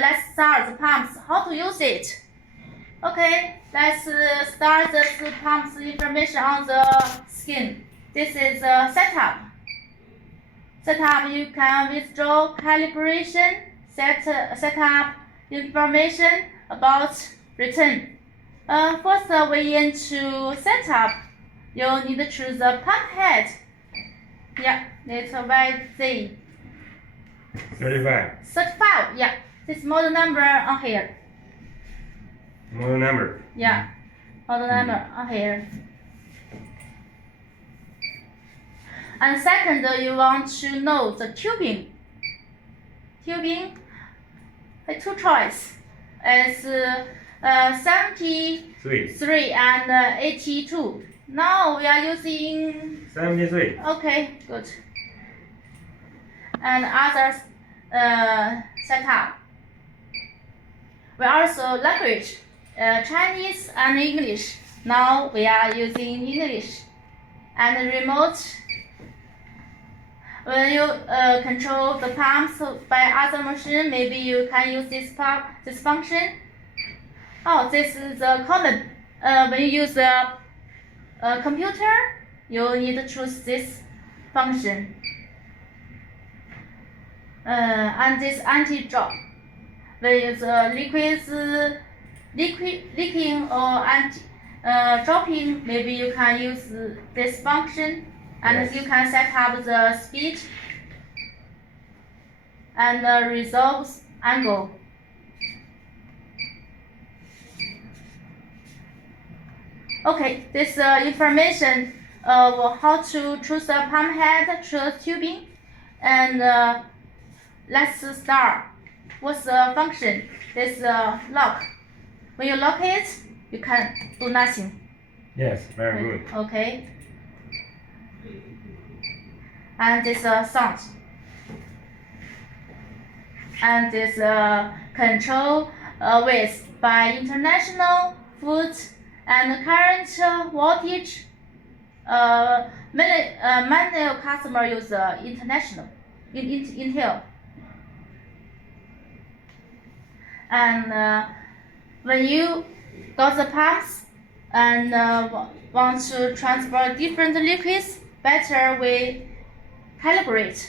Let's start the pumps. How to use it? Okay, let's start the pumps information on the skin. This is a setup. Setup, you can withdraw calibration, setup information about return. First, we into setup. You need to choose the pump head. Yeah, it's YZ. 35. 35, yeah. This model number on here. Model number. Yeah, model number on here. And second, you want to know the tubing. Tubing, two choice. It's 73 and 82. Now we are using 73. Okay, good. And other setup. We also language, Chinese and English. Now we are using English. And remote. When you control the pumps by other machine, maybe you can use this function. Oh, this is common. When you use a computer, you need to choose this function. And this anti-drop. When it's leaking or dropping, maybe you can use this function, and yes. You can set up the speed and resolve angle. Okay, this information how to choose the pump head, choose tubing, and let's start. What's the function? This lock. When you lock it, you can do nothing. Yes, very good. Okay. And this sound. And this control width by international foot and current voltage. Many customer use international Intel. And when you got the pumps and want to transfer different liquids, better we calibrate